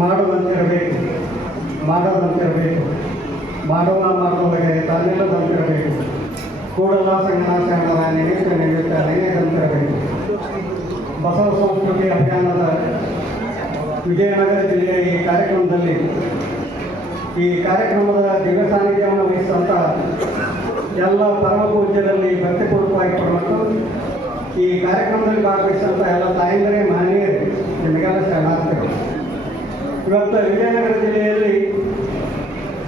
ಮಾಡುವಂತಿರಬೇಕು. ಮಾಡದಂತಿರಬೇಕು ಮಾಡೋಣ ಮಾಡೋದಕ್ಕೆ ತಾನಿಲ್ಲದಂತಿರಬೇಕು ಕೂಡಲ ಸಂಗನಾಶರಣದ ನಿರೀಕ್ಷೆ ನಿಮಿತ್ತ ಅನೇಕದಂತಿರಬೇಕು ಬಸವ ಸಂಸ್ಕೃತಿ ಅಭಿಯಾನದ ವಿಜಯನಗರ ಜಿಲ್ಲೆಯ ಈ ಕಾರ್ಯಕ್ರಮದಲ್ಲಿ ಈ ಕಾರ್ಯಕ್ರಮದ ದಿವ್ಯ ಸಾನ್ನಿಧ್ಯವನ್ನು ವಹಿಸಿದಂಥ ಎಲ್ಲ ಪರಮ ಭಕ್ತಿಪೂರ್ವಕವಾಗಿ ಕೊಡಬೇಕು ಈ ಕಾರ್ಯಕ್ರಮದಲ್ಲಿ ಭಾಗವಹಿಸಿದಂಥ ಎಲ್ಲ ತಾಯಂದರೇ, ಮಹನೀಯರು, ನಿಮಗೆಲ್ಲ ಶರಣಾರ್ಥಿಗಳು. ಇವತ್ತು ವಿಜಯನಗರ ಜಿಲ್ಲೆಯಲ್ಲಿ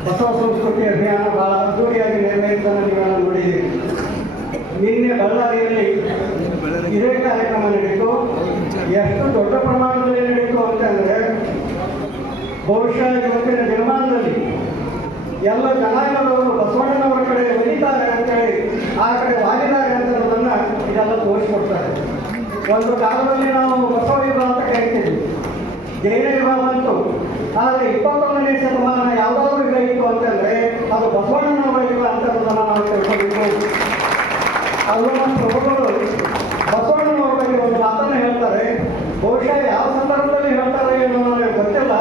ಬಸವ ಸಂಸ್ಕೃತಿ ಅಭಿಯಾನ ಬಹಳ ಅದ್ದೂರಿಯಾಗಿ ನಿರ್ವಹಿಸೋದನ್ನು ನೀವೆಲ್ಲ ನೋಡಿದ್ದೀರಿ ನಿನ್ನೆ ಬಳ್ಳಾರಿಯಲ್ಲಿ ಇದೇ ಕಾರ್ಯಕ್ರಮ ನಡೀತು ಎಷ್ಟು ದೊಡ್ಡ ಪ್ರಮಾಣದಲ್ಲಿ ನಡೀತು ಅಂತಂದರೆ ಬಹುಶಃ ಇವತ್ತಿನ ದಿನಮಾನದಲ್ಲಿ ಎಲ್ಲ ಜನಾಂಗದವರು ಬಸವಣ್ಣನವರ ಕಡೆ ಒಲಿತಾರೆ ಅಂತೇಳಿ ಆ ಕಡೆ ವಾಲಿದ್ದಾರೆ ಅಂತ ಇದೆಲ್ಲ ತೋರಿಸ್ಕೊಡ್ತಾರೆ. ಒಂದು ಕಾಲದಲ್ಲಿ ನಾವು ಬಸವ ಅಂತ ಕರಿತೀವಿ ಜೈನ ಯುಗ ಬಂತು ಆದರೆ ಇಪ್ಪತ್ತೊಂದನೇ ಶತಮಾನ ಯಾವುದಾದ್ರೂ ಇರಬೇಕು ಅಂತಂದ್ರೆ ಅದು ಬಸವಣ್ಣನ ಯುಗ ಅಂತ ನಾವು ತಿಳ್ಕೊಬೇಕು ಅಲ್ಲಮ್ಮ ಪ್ರಭುಗಳು ಬಸವಣ್ಣನ ಬಗ್ಗೆ ಒಂದು ಮಾತನ್ನು ಹೇಳ್ತಾರೆ. ಬಹುಶಃ ಯಾವ ಸಂದರ್ಭದಲ್ಲಿ ಹೇಳ್ತಾರೆ ಅನ್ನೋ ನನಗೆ ಗೊತ್ತಿಲ್ಲ.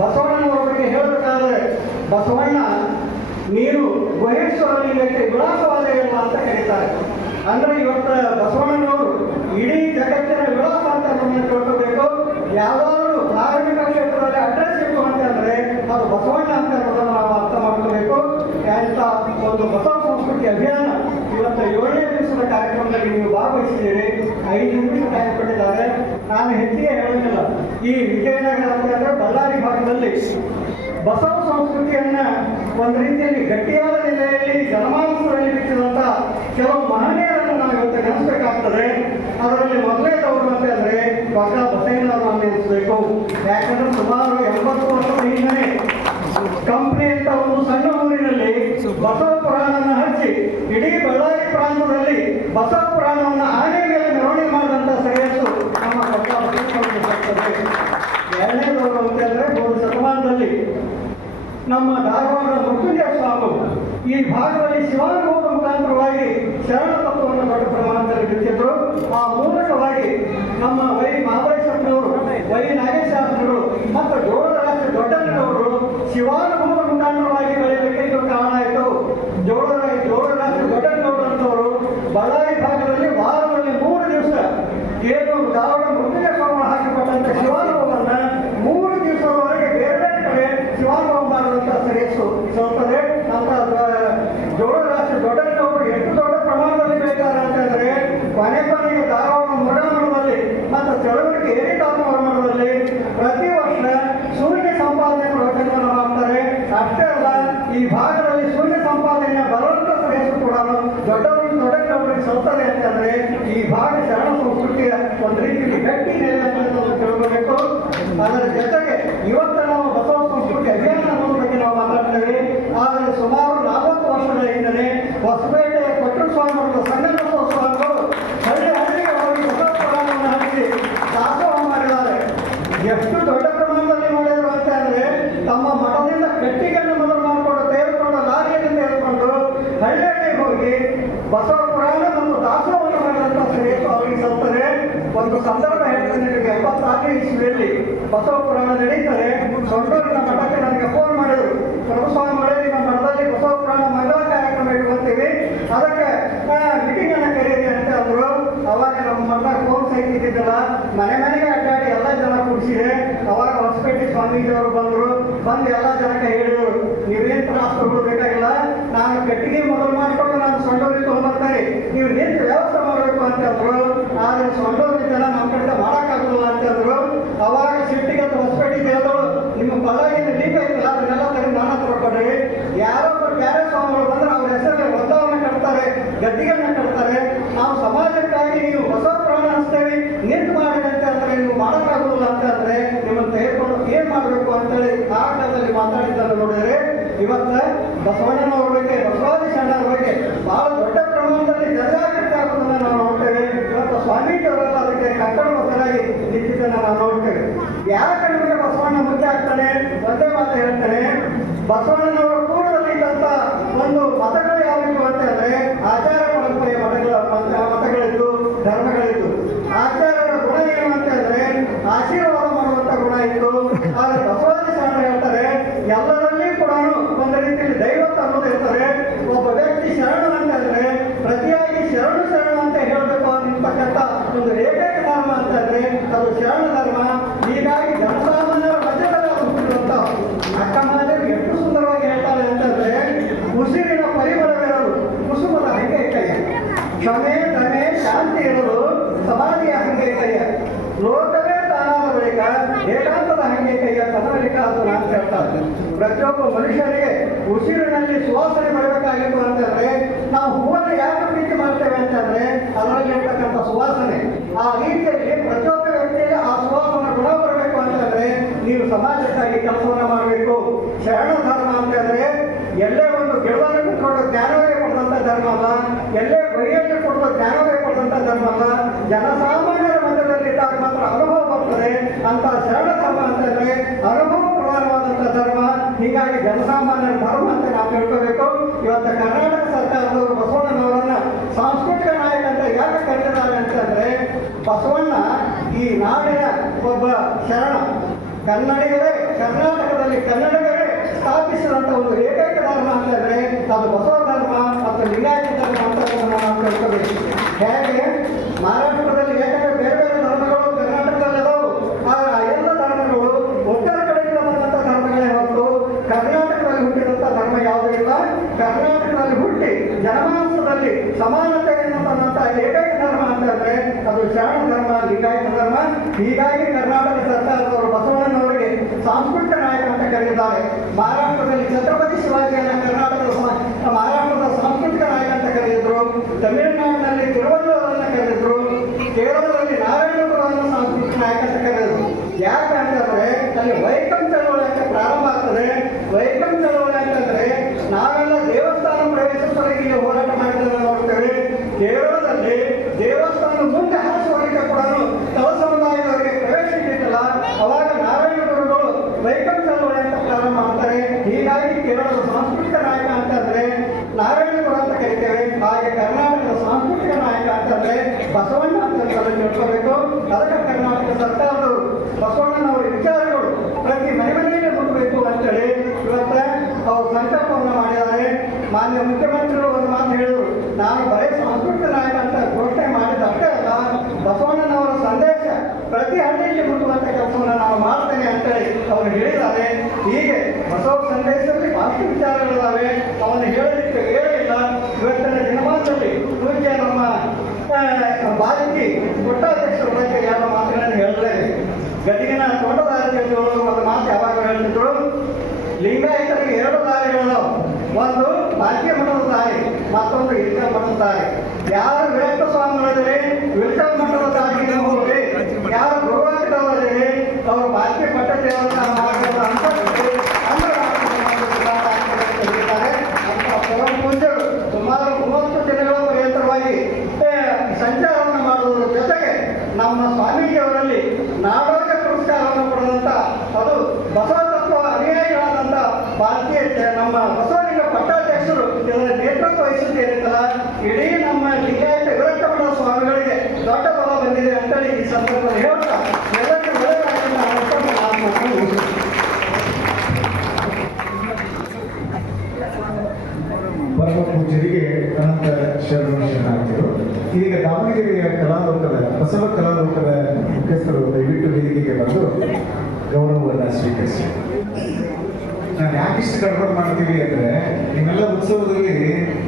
ಬಸವಣ್ಣನ ಬಗ್ಗೆ ಹೇಳಬೇಕಾದ್ರೆ ಬಸವಣ್ಣ ನೀರು ಗುಹೇಶ್ವರಲಿಂಗಕ್ಕೆ ವಿಳಾಸವಾದ ಇಲ್ಲ ಅಂತ ಕರೀತಾರೆ ಅಂದ್ರೆ ಇವತ್ತು ಬಸವಣ್ಣನವರು ಇಡೀ ಜಗತ್ತಿನ ವಿಳಾಸ ಅಂತ ನಮ್ಮನ್ನು ತಿಳ್ಕೋಬೇಕು ಯಾವ್ದಾದ್ರು ಧಾರ್ಮಿಕ ಕ್ಷೇತ್ರದಲ್ಲಿ ಅಡ್ರೆಸ್ ಇತ್ತು ಅಂತಂದ್ರೆ ಅದು ಬಸವಣ್ಣ ಅಂತ ಅನ್ನೋದನ್ನ ನಾವು ಅರ್ಥ ಮಾಡ್ಕೋಬೇಕು ಅಂತ ಒಂದು ಬಸವ ಸಂಸ್ಕೃತಿ ಅಭಿಯಾನ ಇವತ್ತು ಏಳನೇ ದಿವಸದ ಕಾರ್ಯಕ್ರಮದಲ್ಲಿ ನೀವು ಭಾಗವಹಿಸಿದ್ದೀರಿ ನಿಮಿಷ ನಾನು ಹೆಚ್ಚಿಗೆ ಹೇಳೋದಿಲ್ಲ ಈ ವಿಜಯನಗರ ಅಂತಂದ್ರೆ ಬಳ್ಳಾರಿ ಭಾಗದಲ್ಲಿ ಬಸವ ಸಂಸ್ಕೃತಿಯನ್ನ ಒಂದು ರೀತಿಯಲ್ಲಿ ಗಟ್ಟಿಯಾದ ನೆಲೆಯಲ್ಲಿ ಜನಮಾನಸದಲ್ಲಿ ಬಿಟ್ಟಿದಂತ ಕೆಲವು ಮಹನೀಯರನ್ನು ನಾವು ಇವತ್ತು ನೆನೆಸಬೇಕಾಗ್ತದೆ. ಅದರಲ್ಲಿ ಮೊದಲನೇದವರು ಅಂತ ಅಂದ್ರೆ ಡಾಕ್ಟರ್ ಬಸಯ್ಯನವರು ನೆನೆಸಬೇಕು ಯಾಕಂದ್ರೆ ಸುಮಾರು ಎಂಬತ್ತು ವರ್ಷದ ಹಿಂದೆ ಕಂಪ್ನಿ ಅಂತ ಒಂದು ಸಣ್ಣ ಊರಿನಲ್ಲಿ ಬಸವ ಪುರಾಣವನ್ನು ಹಚ್ಚಿ ಇಡೀ ಬಳ್ಳಾರಿ ಪ್ರಾಂತದಲ್ಲಿ ಬಸವ ಪುರಾಣವನ್ನು ಆನೆ ಬಸಯ್ಯನವರಿಗೆ ಗೌರವ ಅಂತ ಮೂರು ಶತಮಾನದಲ್ಲಿ ನಮ್ಮ ಧಾರವಾಡದ ಮೃತ್ಯುಂಜಯ ಸ್ವಾಮಿ ಈ ಭಾಗದಲ್ಲಿ ಶಿವಾನುಭವದ ಮುಖಾಂತರವಾಗಿ ಶರಣ ತತ್ವವನ್ನು ದೊಡ್ಡ ಪ್ರಮಾಣದಲ್ಲಿ ಬಿತ್ತಿದ್ರು. ಆ ಮೂಲಕವಾಗಿ ನಮ್ಮ ವೈ ಮಹಾಬಲೇಶ್ವರನವರು, ವೈ ನಾಗೇಶಾಸ್ತ್ರರು ಮತ್ತು ಡೋಳರಾಜ ದೊಡ್ಡನವರು ಶಿವಾನುಭವದ ಮುಖಾಂತರವಾಗಿ ಬೆಳೆಯಲಿಕ್ಕೆ ಇದು ಕಾರಣ ಆಯಿತು ಜೋಳರಾಜ ಜೋಳರಾಜ ದೊಡ್ಡಣ್ಣನವರು ಅಂತವರು ಬಳ್ಳಾರಿ ಭಾಗದಲ್ಲಿ ವಾರದಲ್ಲಿ ಮೂರು ದಿವಸ ಏನು ಧಾರವಾಡ ಮೃತ್ಯುಂಜಯ ಸ್ವಾಮಿ ಹಾಕಿಕೊಟ್ಟಂತ ಶಿವಾನುಭವನ್ನ ಮೂರು ದಿವಸದವರೆಗೆ ಬೇರೆ ಬೇರೆ ಕಡೆ ಶಿವಾನುಭವ ಮಾಡುವಂತ ಶ್ರೇಯಸ್ಸು ಸಲ್ತದೆ ಅಂತ ಜೋಳ ರಾಷ್ಟ್ರ ದೊಡ್ಡವರು ಎಷ್ಟು ದೊಡ್ಡ ಪ್ರಮಾಣದಲ್ಲಿ ಬೇಕಾದ್ರೆ ಅಂತಂದ್ರೆ ಕೊನೆ ಕೊನೆಗೆ ಧಾರವಾಡ ಮುರಳಮಠದಲ್ಲಿ ಮತ್ತು ಚಳವಳಿಕೆ ಏರಿದಾಮ ಮಠದಲ್ಲಿ ಪ್ರತಿ ವರ್ಷ ಸೂರ್ಯ ಸಂಪಾದನೆ ಪ್ರವಚನವನ್ನು ಮಾಡ್ತಾರೆ ಅಷ್ಟೇ ಅಲ್ಲ ಈ ಭಾಗದಲ್ಲಿ ಶೂನ್ಯ ಸಂಪಾದನೆಯ ಬಲವಂತ ಶ್ರೇಯಸ್ಸು ಕೂಡ ದೊಡ್ಡವರು ದೊಡ್ಡವರಿಗೆ ಸಲ್ತದೆ ಅಂತಂದ್ರೆ ಈ ಭಾಗ ಶರಣ ಸಂಸ್ಕೃತಿಯ ಒಂದು ರೀತಿಯಲ್ಲಿ ಗಟ್ಟಿ ನೆಲೆ ತಿಳ್ಕೋಬೇಕು. ಅದರ ಜೊತೆಗೆ ಇವತ್ತು ನಾವು ಬಸವ ಸಂಸ್ಕೃತಿ ಅಭಿಯಾನ ಬಗ್ಗೆ ನಾವು ಮಾತಾಡ್ತೇವೆ. ಆದರೆ ಸುಮಾರು ನಲವತ್ತು ವರ್ಷಗಳ ಹಿಂದೆ ಹೊಸಪೇಟೆಯ ಕೊಟ್ಟರು ಸ್ವಾಮಿ ಮಠದ ಸಂಗಮೇಶ್ವರ ಸ್ವಾಮಿಗಳು ಹಳ್ಳಿ ಹಳ್ಳಿಗೆ ಹೋಗಿ ಬಸವ ಪುರಾಣವನ್ನು ಹಚ್ಚಿ ದಾಸೋಹ ಮಾಡಿದ್ದಾರೆ ಎಷ್ಟು ದೊಡ್ಡ ಪ್ರಮಾಣದಲ್ಲಿ ಮಾಡಿದ್ರು ಅಂತ ಅಂದ್ರೆ ತಮ್ಮ ಮಠದಿಂದ ಕಟ್ಟಿಗೆಯನ್ನು ಮೊದಲು ಮಾಡಿಕೊಂಡು ತೆಗೆದುಕೊಂಡು ಲಾರಿಯನ್ನು ತೆಗೆದುಕೊಂಡು ಹಳ್ಳಿ ಹಳ್ಳಿಗೆ ಹೋಗಿ ಬಸವ ಪುರಾಣ ಮತ್ತು ದಾಸೋಹವನ್ನು ಮಾಡಿದಂಥ ಶ್ರೇಯಸ್ಸು ಅವರಿಗೆ ಸಲ್ತದೆ ಸಂದರ್ಭ ಹೇಳ್ತೇನೆ ನಿಮಗೆ ಎಪ್ಪತ್ತಾರನೇ ಇಸ್ವಿಯಲ್ಲಿ ಬಸವ ಪುರಾಣ ನಡೀತಾರೆ ಸೊಂಡೂರಿನ ಮಠಕ್ಕೆ ನನಗೆ ಫೋನ್ ಮಾಡಿದ್ರು. ಪ್ರಭುಸ್ವಾಮಿ ಸ್ವಾಮಿಗಳೇ ನಿಮ್ಮ ಮಠದಲ್ಲಿ ಬಸವ ಪುರಾಣ ಮಹಿಳಾ ಕಾರ್ಯಕ್ರಮ ಇಟ್ಕೊತೀವಿ ಅದಕ್ಕೆ ಮೀಟಿಂಗ್ ಅನ್ನ ಕರೀರಿ ಅಂತ ಅಂದ್ರು. ಅವಾಗ ನಮ್ಮ ಮಠ ಫೋನ್ ಸೈಟ್ ಇದ್ದಿದ್ದಲ್ಲ ಮನೆ ಮನೆಗೆ ಅಡ್ಡಾಡಿ ಎಲ್ಲ ಜನ ಕೂಡಿಸಿದೆ. ಅವಾಗ ಹೊಸಪೇಟೆ ಸ್ವಾಮೀಜಿ ಅವರು ಬಂದ್ರು. ಬಂದು ಎಲ್ಲ ಜನಕ್ಕೆ ಹೇಳಿದ್ರು, ನೀವೇನು ತ್ರಾಸ ತಗೊಳ್ಬೇಕಾಗಿಲ್ಲ ನಾನು ಕಟ್ಟಿಗೆ ಮೊದಲು ಮಾಡಿಕೊಂಡು ನಾನು ಸೊಂಡೂರಿಗೆ ತಗೊಂಡ್ಬರ್ತಾರೆ ನೀವು ನಿಂತು ವ್ಯವಸ್ಥೆ ಮಾಡಬೇಕು ಅಂತ ಅಂದ್ರು ಆದ್ರೆ ಸೊಂಡೂರಿನ ಜನ ನಮ್ಮ ಕಡೆ ಮಾಡೋಕ್ಕಾಗಲ್ಲ ಅಂತ ಅಂದ್ರು ಅವಾಗ ಸಿಟ್ಟಿಗೆ ಹೊಸಪೇಟೆ ದೇವರು ನಿಮ್ಮ ಬಳ್ಳಾರಿಯಿಂದ ದೀಪ ಐತಲ್ಲ ಅದನ್ನೆಲ್ಲ ತೆಗೆದು ನಾನು ಹತ್ರ ಕೊಡ್ರಿ ಯಾರೋ ಒಬ್ಬರು ಬೇರೆ ಸ್ವಾಮಿಗಳು ಬಂದ್ರೆ ಅವ್ರ ಹೆಸರಲ್ಲಿ ಒದ್ದವನ್ನ ಕಟ್ತಾರೆ ಗದ್ದಿಗೆಯನ್ನ ಕಟ್ತಾರೆ ನಾವು ಸಮಾಜಕ್ಕಾಗಿ ನೀವು ಹೊಸ ಪ್ರಾಣ ಹಚ್ತೇವೆ ನಿಂತು ಮಾಡಿ ಅಂತ ಅಂದ್ರೆ ನೀವು ಮಾಡೋಕ್ಕಾಗೋದಿಲ್ಲ ಅಂತ ಅಂದ್ರೆ ನಿಮ್ಮನ್ನು ತೆಗೆದುಕೊಂಡು ಏನ್ ಮಾಡಬೇಕು ಅಂತೇಳಿ ಆ ಕಾಲದಲ್ಲಿ ಮಾತಾಡಿದ್ದನ್ನು ನೋಡಿದ್ರೆ ಇವತ್ತ ಬಸವಣ್ಣನವ್ರ ಬಗ್ಗೆ ಬಸವಾದಿ ಶರಣರ ಬಗ್ಗೆ ಬಹಳ ದೊಡ್ಡ ಪ್ರಮಾಣದಲ್ಲಿ ಜನಾಗಿರ್ತಾ ಇರೋದನ್ನ ನಾವು ನೋಡ್ತೇವೆ. ಇವತ್ತು ಸ್ವಾಮೀಜಿಯವರೆಲ್ಲ ಅದಕ್ಕೆ ಕಟ್ಟಡಬದ್ಧರಾಗಿ ನಿಂತಿದ್ದನ್ನ ನಾವು ನೋಡ್ತೇವೆ. ಯಾರ ಕಣ್ಣಿಗೆ ಬಸವಣ್ಣ ಮುಖ್ಯ ಆಗ್ತಾನೆ ಒಂದೇ ಮಾತು ಹೇಳ್ತಾನೆ, ಬಸವಣ್ಣನವರ ಅವರು ಶರಣಧರ್ಮ ಹೀಗಾಗಿ ಜನಸಾಮಾನ್ಯರ ಮಧ್ಯದಲ್ಲಿ ಹುಟ್ಟಿರುವಂತ ಅಕ್ಕಮಾಜರು ಎಷ್ಟು ಸುಂದರವಾಗಿ ಹೇಳ್ತಾರೆ ಅಂತಂದ್ರೆ, ಉಸಿರಿನ ಪರಿಮಳವಿರಲು ಕುಸುಮದ ಹಂಗೆ ಕ್ಷಮೆ ಧನೆ ಶಾಂತಿ ಇರೋರು ಸಮಾಧಿಯ ಹಂಗೆ ಕೈಯ ಲೋಕವೇ ತಾನಾದ ಬಳಿಕ ಏಕಾಂತದ ಹಂಗೆ ಕೈಯ ತನ್ನಲಿಕ ಅದು ಅಂತ ಹೇಳ್ತಾರೆ. ಪ್ರತಿಯೊಬ್ಬ ಮನುಷ್ಯರಿಗೆ ಉಸಿರಿನಲ್ಲಿ ಸುವಾಸನೆ ಬರಬೇಕಾಗಿತ್ತು ಅಂತಂದ್ರೆ, ನಾವು ಹೂವನ್ನು ಯಾಕೆ ಪ್ರೀತಿ ಮಾಡ್ತೇವೆ ಅಂತಂದ್ರೆ, ಅದರಲ್ಲಿ ಇರ್ತಕ್ಕಂಥ ಸುವಾಸನೆ. ಶರಣ ಧರ್ಮ ಅಂತಂದ್ರೆ ಎಲ್ಲೇ ಒಂದು ಗಿಡವನ್ನು ಕುತ್ಕೊಂಡು ಜ್ಞಾನವೇ ಕೊಡುವಂತ ಧರ್ಮ ಅಲ್ಲ ಎಲ್ಲೇ ಬೈಯಲ್ಲಿ ಕೊಡುವ ಜ್ಞಾನವೇ ಕೊಡುವಂತ ಧರ್ಮ ಅಲ್ಲ ಜನಸಾಮಾನ್ಯರ ಮಧ್ಯದಲ್ಲಿದ್ದಾಗ ಮಾತ್ರ ಅನುಭವ ಬರ್ತದೆ. ಅಂತ ಶರಣ ಧರ್ಮ ಅಂತಂದ್ರೆ ಅನುಭವ ಪ್ರಧಾನವಾದಂತ ಧರ್ಮ. ಹೀಗಾಗಿ ಜನಸಾಮಾನ್ಯರ ಧರ್ಮ ಅಂತ ನಾವು ತಿಳ್ಕೋಬೇಕು. ಇವತ್ತು ಕರ್ನಾಟಕ ಸರ್ಕಾರದವರು ಬಸವಣ್ಣನವರನ್ನ ಸಾಂಸ್ಕೃತಿಕ ನಾಯಕ ಅಂತ ಯಾಕೆ ಕರೆದಿದ್ದಾರೆ ಅಂತಂದ್ರೆ ಬಸವಣ್ಣ ಈ ನಾಡಿನ ಒಬ್ಬ ಶರಣ. ಕನ್ನಡಿಗರೇ, ಕರ್ನಾಟಕದಲ್ಲಿ ಕನ್ನಡಿಗರೇ ಸ್ಥಾಪಿಸಿದಂತ ಒಂದು ಏಕೈಕ ಧರ್ಮ ಅಂತಂದರೆ ಅದು ಬಸವ ಧರ್ಮ ಮತ್ತು ಲಿಂಗಾಯತ ಧರ್ಮ ಅಂತ ನಾವು ತಿಳ್ಕೋಬೇಕು ಹೇಗೆ? ಮಹಾರಾಷ್ಟ್ರದಲ್ಲಿ ಯಾಕಂದ್ರೆ ಬೇರೆ ಬೇರೆ ಧರ್ಮಗಳು ಕರ್ನಾಟಕದಲ್ಲಿ ಅದಾವು ಆ ಎಲ್ಲ ಧರ್ಮಗಳು ಉತ್ತರ ಕಡೆಯಿಂದ ಬಂದಂತ ಧರ್ಮಗಳೇ ಹೊರತು ಕರ್ನಾಟಕದಲ್ಲಿ ಹುಟ್ಟಿದಂತ ಧರ್ಮ ಯಾವುದೂ ಇಲ್ಲ. ಕರ್ನಾಟಕದಲ್ಲಿ ಹುಟ್ಟಿ ಜನಮಾನಸದಲ್ಲಿ ಸಮಾನತೆ ಎನ್ನುವಂತ ಏಕೈಕ ಧರ್ಮ ಅಂತಂದರೆ ಅದು ಶರಣ ಧರ್ಮ, ಲಿಂಗಾಯತ ಧರ್ಮ. ಹೀಗಾಗಿ ಕರ್ನಾಟಕ ಸರ್ಕಾರದವರು ಬಸವಣ್ಣನವರಿಗೆ ಸಾಂಸ್ಕೃತಿಕ ಕರೆದಿದ್ದಾರೆ. ಮಹಾರಾಷ್ಟ್ರದಲ್ಲಿ ಛತ್ರಪತಿ ಶಿವಾಜಿಯನ್ನ ಕರ್ನಾಟಕದ ಸಮ- ಮಹಾರಾಷ್ಟ್ರದ ಸಾಂಸ್ಕೃತಿಕ ನಾಯಕ ಅಂತ ಕರೆದಿದ್ರು ತಮಿಳುನಾಡಿನಲ್ಲಿ ತಿರುವಲ್ಲೂರನ್ನ ಕರೆದಿದ್ರು ಕೇರಳದಲ್ಲಿ ನಾರಾಯಣಪುರವನ್ನು ಸಾಂಸ್ಕೃತಿಕ ನಾಯಕ ಅಂತ ಕರೆದಿದ್ರು ಯಾಕೆ ಅಂತಂದ್ರೆ ಅಲ್ಲಿ ವೈಕಂ ಚಳವಳಿ ಅಂತ ಪ್ರಾರಂಭ ಆಗ್ತದೆ ವೈಕಂ ಚಳವಳಿ ಅಂತಂದ್ರೆ ನಾವೆಲ್ಲ ದೇವಸ್ಥಾನ ಪ್ರವೇಶಿಸುವವರೆಗೆ ಇಲ್ಲಿ ಹೋರಾಟ ಮಾಡಿದ್ದನ್ನು ನೋಡ್ತೇವೆ ಕೇರಳದಲ್ಲಿ ದೇವಸ್ಥಾನ ಮುಂದೆ ಹಾಸುವವರಿಗೆ ಕೂಡ ತವ ಸಮುದಾಯದವರಿಗೆ ಪ್ರವೇಶ ಇದ್ದಿದ್ದಲ್ಲ ಅವಾಗ ನಾರಾಯಣ ಗುರುಗಳು ವೈಕಂ ಚಳವಳಿ ಅಂತ ಪ್ರಾರಂಭ ಮಾಡ್ತಾರೆ ಹೀಗಾಗಿ ಕೇರಳದ ಸಾಂಸ್ಕೃತಿಕ ನಾಯಕ ಅಂತಂದ್ರೆ ನಾರಾಯಣ ಗುರು ಅಂತ ಕರಿತೇವೆ ಹಾಗೆ ಕರ್ನಾಟಕದ ಸಾಂಸ್ಕೃತಿಕ ನಾಯಕ ಅಂತಂದ್ರೆ ಬಸವಣ್ಣ ನಾವು ತಿಳ್ಕೋಬೇಕು ಅದಕ್ಕೆ ಕರ್ನಾಟಕ ಸರ್ಕಾರದವರು ಬಸವಣ್ಣನವರ ವಿಚಾರಗಳು ಪ್ರತಿ ಮನೆ ಮನೆಯಲ್ಲೇ ಮುಟ್ಟಬೇಕು ಅಂತೇಳಿ ಇವತ್ತು ಅವರು ಸಂಕಲ್ಪವನ್ನು ಮಾಡಿದ್ದಾರೆ. ಮಾನ್ಯ ಮುಖ್ಯಮಂತ್ರಿಗಳು ಒಂದು ಮಾತು ಹೇಳಿದರು. ನಾನು ಬರೀ ಸಾಂಸ್ಕೃತಿಕ ನಾಯಕ ಅಂತ ಘೋಷಣೆ ಮಾಡಿದ ಅಷ್ಟೇ ಅಲ್ಲ. ಬಸವಣ್ಣನವರ ಸಂದೇಶ ಪ್ರತಿ ಹಳ್ಳಿಗೆ ಮುಟ್ಟುವಂಥ ಕೆಲಸವನ್ನು ನಾವು ಮಾಡ್ತೇನೆ ಅಂತೇಳಿ ಅವರು ಹೇಳಿದ್ದಾರೆ. ಹೀಗೆ ಬಸವ ಸಂದೇಶದಲ್ಲಿ ಬಹಳಷ್ಟು ವಿಚಾರಗಳಿದ್ದಾವೆ ಅವನು ಹೇಳಲಿಕ್ಕೆ ಹೇಳಿಲ್ಲ ಇವತ್ತಿನ ದಿನಮಾನದಲ್ಲಿ ಪೂಜ್ಯ ನಮ್ಮ ಆ, ಬಾಲಕಿ ಪುಟ್ಟಾಧ್ಯಕ್ಷರ ಬಗ್ಗೆ ಯಾವ ಮಾತುಗಳನ್ನು ಹೇಳಲೇಬೇಕು ಗದಗಿನ ತೋಟದಾರಿಕೆಯವರು ಒಂದು ಮಾತು ಯಾವಾಗ ಹೇಳ್ತಿದ್ರು ಲಿಂಗಾಯತರಿಗೆ ಎರಡು ದಾರಿಗಳು. ಒಂದು ಭಾಗ್ಯ ಮಠದ ದಾರಿ, ಮತ್ತೊಂದು ಇಳ್ಕಲ್ ಮಠದ ದಾರಿ. ಯಾರು ವಿರಕ್ತ ಸ್ವಾಮಿಗಳಿದ್ರೆ ಇಳ್ಕಲ್ ಮಠದ ದಾರಿಗೆ ಹೋಗಿ, ಯಾರು ಗುರುವಾಗ್ತವರಿದ್ರೆ ಅವರು ಭಾಗ್ಯ ಪಟ್ಟ ದೇವರ ಪರಮ ಪೂಜರಿಗೆ ಅನಂತ ಶರಣ ಶರಣಾರ್ಥಿಗಳು ಈಗ ದಾವಣಗೆರೆಯ ಕಲಾಲೋಕದ, ಬಸವ ಕಲಾಲೋಕದ ಮುಖ್ಯಸ್ಥರು ದಯವಿಟ್ಟು ವೇದಿಕೆಗೆ ಬಂದು ಗೌರವವನ್ನು ಸ್ವೀಕರಿಸಿ. ನಾವು ಯಾಕಿಷ್ಟು ಗಡ್ಬಡ್ ಮಾಡ್ತೀವಿ ಅಂದರೆ, ನಿಮ್ಮೆಲ್ಲ ಉತ್ಸವದಲ್ಲಿ